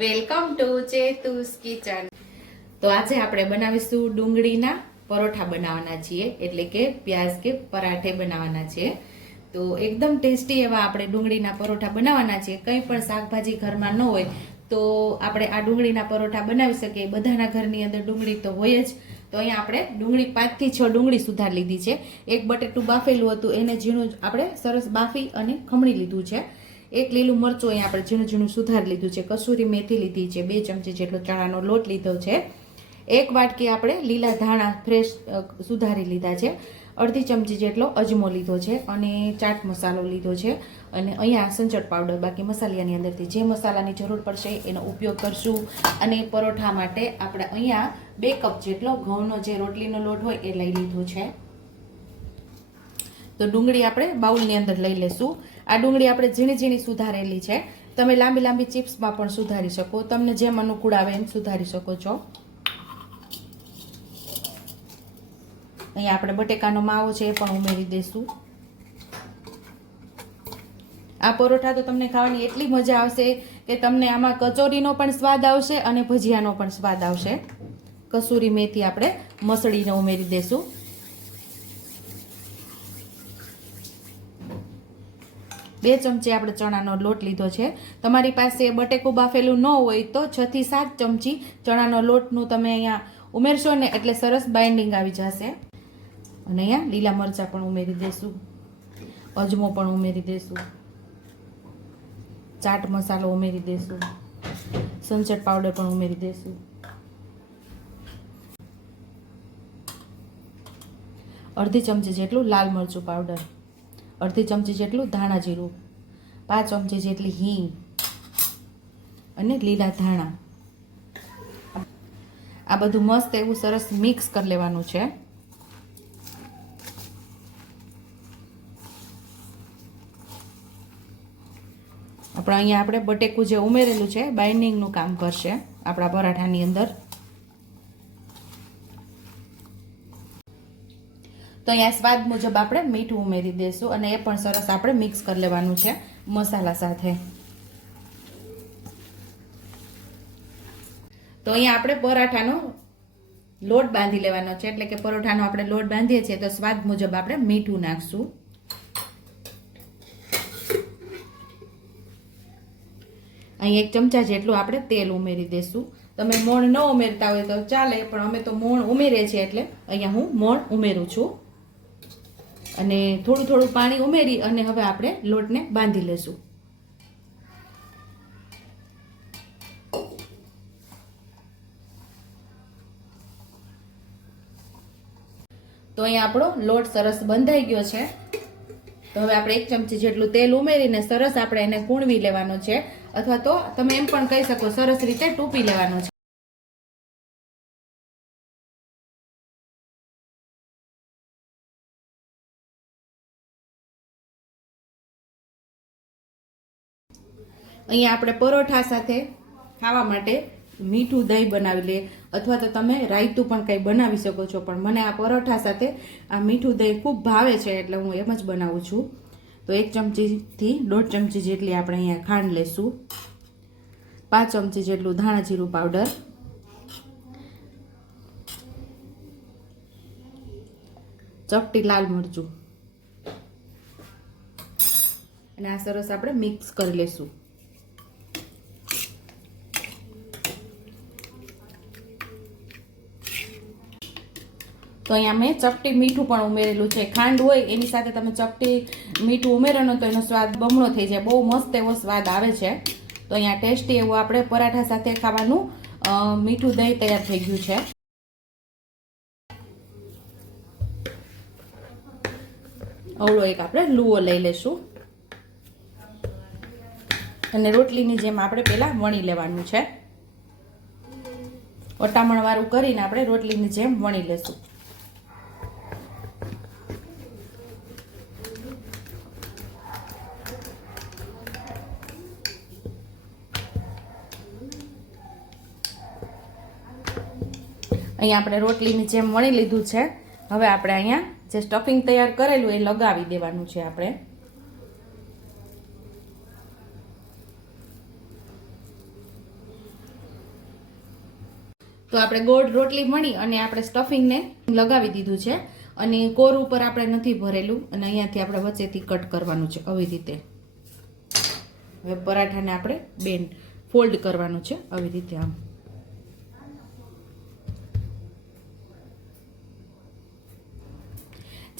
Welcome to ચેતુસ kitchen. તો આજે આપણે બનાવીશું ડુંગળીના પરોઠા બનાવવાના છીએ, એટલે કે પ્યાઝ કે પરાઠે બનાવવાના છીએ. તો એકદમ ટેસ્ટી એવા આપણે ડુંગળીના પરોઠા બનાવવાના છીએ. કંઈ પણ શાકભાજી ઘરમાં ન હોય, તો આપણે આ ડુંગળીના પરોઠા બનાવી શકીએ. બધાના ઘરની અંદર ડુંગળી તો હોય જ. તો અહીંયા આપણે ડુંગળી પાંચથી છ ડુંગળી સુધાર લીધી છે. એક બટેટું બાફેલું હતું, એને ઝીણું આપણે સરસ બાફી અને ખમણી લીધું છે. એક લીલું મરચું અહીંયા આપણે ઝીણું ઝીણું સુધારી લીધું છે. કસૂરી મેથી લીધી છે, બે ચમચી જેટલો ચણાનો લોટ લીધો છે. એક વાટકી આપણે લીલા ધાણા ફ્રેશ સુધારી લીધા છે. અડધી ચમચી જેટલો અજમો લીધો છે અને ચાટ મસાલો લીધો છે. અને અહીંયા સંચટ પાવડર, બાકી મસાલિયાની અંદરથી જે મસાલાની જરૂર પડશે એનો ઉપયોગ કરશું. અને પરોઠા માટે આપણે અહીંયા બે કપ જેટલો ઘઉંનો જે રોટલીનો લોટ હોય એ લઈ લીધો છે. તો ડુંગળી આપણે બાઉલની અંદર લઈ લેશું. આ ડુંગળી આપણે ઝીણી ઝીણી સુધારેલી છે. તમે લાંબી લાંબી ચિપ્સમાં પણ સુધારી શકો. તમને જેમ અનુકૂળ આવે એમ સુધારી શકો છો. અહીંયા આપણે બટેકાનો માવો છે એ પણ ઉમેરી દઈશું આ પરોઠા તો તમને ખાવાની એટલી મજા આવશે કે તમને આમાં કચોરીનો પણ સ્વાદ આવશે અને ભજીયાનો પણ સ્વાદ આવશે. કસૂરી મેથી આપણે મસળીને ઉમેરી દઈશું બે ચમચી આપણે ચણાનો લોટ લીધો છે. તમારી પાસે બટેકું બાફેલું ન હોય તો છ થી સાત ચમચી ચણાનો લોટનું તમે અહીંયા ઉમેરશો ને એટલે સરસ બાઇન્ડિંગ આવી જશે. અને અહીંયા લીલા મરચાં પણ ઉમેરી દઈશું અજમો પણ ઉમેરી દઈશું ચાટ મસાલો ઉમેરી દઈશું સનસેટ પાવડર પણ ઉમેરી દઈશું અડધી ચમચી જેટલું લાલ મરચું પાવડર. અડધી ચમચી જેટલું ધાણા જીરું, પાંચ ચમચી જેટલી હિંગ અને લીલા ધાણા. આ બધું મસ્ત એવું સરસ મિક્સ કરી લેવાનું છે. આપણે અહીંયા આપણે બટેકું જે ઉમેરેલું છે, બાઇન્ડિંગનું કામ કરશે આપણા પરાઠાની અંદર. તો અહીંયા સ્વાદ મુજબ આપણે મીઠું ઉમેરી દઈશું અને એ પણ સરસ આપણે મિક્સ કરી લેવાનું છે મસાલા સાથે. તો અહીંયા આપણે પરાઠાનો લોટ બાંધી લેવાનો છે. એટલે કે પરોઠાનો આપણે લોટ બાંધીએ છીએ તો સ્વાદ મુજબ આપણે મીઠું નાખશું. અહીં એક ચમચા જેટલું આપણે તેલ ઉમેરી દઈશું તમે મોણ ન ઉમેરતા હોય તો ચાલે, પણ અમે તો મોણ ઉમેરીએ છીએ એટલે અહીંયા હું મોણ ઉમેરું છું. અને થોડું થોડું પાણી ઉમેરી અને હવે આપણે લોટને બાંધી લેશું. તો અહીંયા આપણો લોટ સરસ બંધાઈ ગયો છે. તો હવે આપણે એક ચમચી જેટલું તેલ ઉમેરીને સરસ આપણે એને કૂણવી લેવાનો છે. અથવા તો તમે એમ પણ કહી શકો સરસ રીતે ટૂપી લેવાનો છે. અહીંયા આપણે પરોઠા સાથે ખાવા માટે મીઠું દહીં બનાવી લે અથવા તો તમે રાયતું પણ કંઈ બનાવી શકો છો, પણ મને આ પરોઠા સાથે આ મીઠું દહીં ખૂબ ભાવે છે એટલે હું એમ જ બનાવું છું. તો એક ચમચીથી દોઢ ચમચી જેટલી આપણે અહીંયા ખાંડ લેશું પાંચ ચમચી જેટલું ધાણા જીરું પાવડર. ચપટી લાલ મરચું. અને આ સરસ આપણે મિક્સ કરી લેશું તો અહીંયા મેં ચપટી મીઠું પણ ઉમેરેલું છે. ખાંડ હોય એની સાથે તમે ચપટી મીઠું ઉમેરો ને તો એનો સ્વાદ બમણો થઈ જાય. બહુ મસ્ત એવો સ્વાદ આવે છે. તો અહીંયા ટેસ્ટી એવું આપણે પરાઠા સાથે ખાવાનું મીઠું દહીં તૈયાર થઈ ગયું છે. અવળો એક આપણે લુઓ લઈ લેશું. અને રોટલીની જેમ આપણે પહેલાં વણી લેવાનું છે. વટામણ વાળું કરીને આપણે રોટલીની જેમ વણી લેશું. અહીંયા આપણે રોટલીની જેમ વણી લીધું છે. હવે આપણે અહીંયા જે સ્ટફિંગ તૈયાર કરેલું એ લગાવી દેવાનું છે આપણે. તો આપણે ગોળ રોટલી મળી અને આપણે સ્ટફિંગને લગાવી દીધું છે. અને કોર ઉપર આપણે નથી ભરેલું અને અહીંયાથી આપણે વચ્ચેથી કટ કરવાનું છે આવી રીતે. હવે પરાઠાને આપણે બેન્ડ, ફોલ્ડ કરવાનું છે આવી રીતે આમ.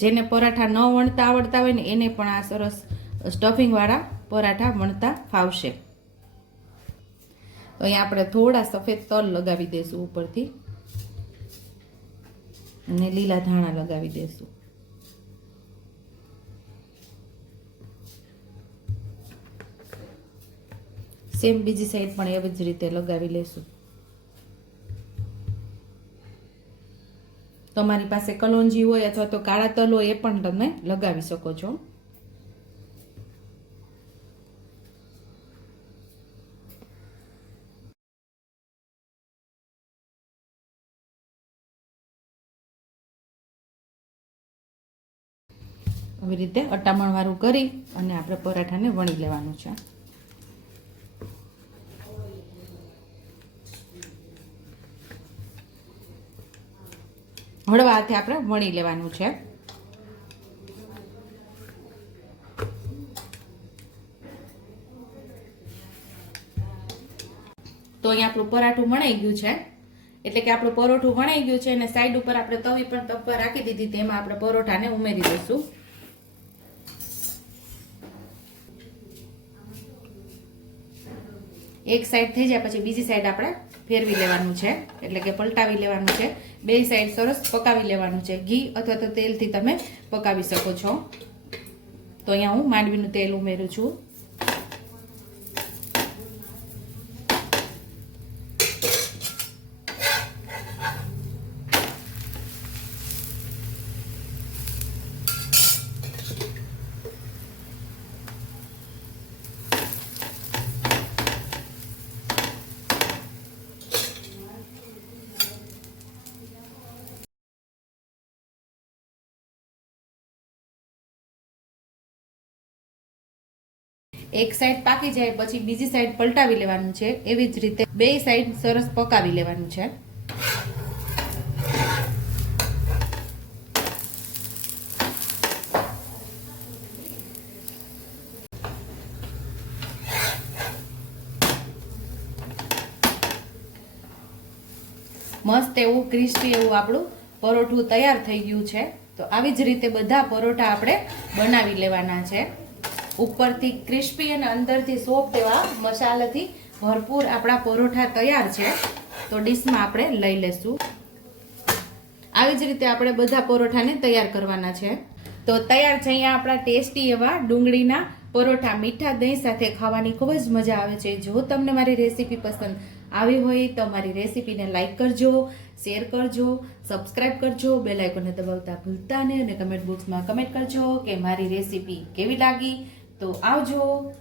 જેને પરાઠા ન વણતા આવડતા હોય ને એને પણ આ સરસ સ્ટફિંગવાળા પરાઠા વણતા ફાવશે. તો અહીંયા આપણે થોડા સફેદ તલ લગાવી દઈશું ઉપરથી. અને લીલા ધાણા લગાવી દઈશું સેમ બીજી સાઈડ પણ એવી જ રીતે લગાવી લેશું. તમારી પાસે કલોંજી હોય અથવા તો કાળા તલ હોય એ પણ તમે લગાવી શકો છો. આવી રીતે અટામણ વાળું કરી અને આપણે પરાઠાને વણી લેવાનું છે. હળવા હાથે આપણે વણી લેવાનું છે. તો અહીંયા આપણું પરાઠું વણાઈ ગયું છે. એટલે કે આપણું પરોઠું વણાઈ ગયું છે અને સાઈડ ઉપર આપણે તવી પણ તપવા રાખી દીધી તેમાં આપણે પરોઠાને ઉમેરી દઈશું. એક સાઈડ થઈ જાય, પછી બીજી સાઈડ આપણે ફેરવી લેવાનું છે, એટલે કે પલટાવી લેવાનું છે. બે સાઈડ સરસ પકાવી લેવાનું છે. ઘી અથવા તો તેલથી તમે પકાવી શકો છો. તો અહીંયા હું માંડવીનું તેલ ઉમેરું છું. એક સાઈડ પાકી જાય, પછી બીજી સાઈડ પલટાવી લેવાનું છે. એવી જ રીતે બે સાઈડ સરસ પકાવી લેવાનું છે. મસ્ત એવું ક્રિસ્પી એવું આપણું પરોઠું તૈયાર થઈ ગયું છે. તો આવી જ રીતે બધા પરોઠા આપણે બનાવી લેવાના છે. ઉપરથી ક્રિસ્પી અને અંદરથી સોફ્ટ એવા મસાલાથી ભરપૂર આપણા પરોઠા તૈયાર છે. તો ડીશમાં આપણે લઈ લેશું. આવી જ રીતે આપણે બધા પરોઠાને તૈયાર કરવાના છે. તો તૈયાર છે અહીંયા આપણા ટેસ્ટી એવા ડુંગળીના પરોઠા. મીઠા દહીં સાથે ખાવાની ખૂબ જ મજા આવે છે. જો તમને મારી રેસીપી પસંદ આવી હોય તો મારી રેસીપીને લાઈક કરજો, શેર કરજો, સબસ્ક્રાઇબ કરજો, બેલ આઇકોનને દબાવતા ભૂલતા નહીં અને કમેન્ટ બોક્સમાં કમેન્ટ કરજો કે મારી રેસીપી કેવી લાગી તો આવજો.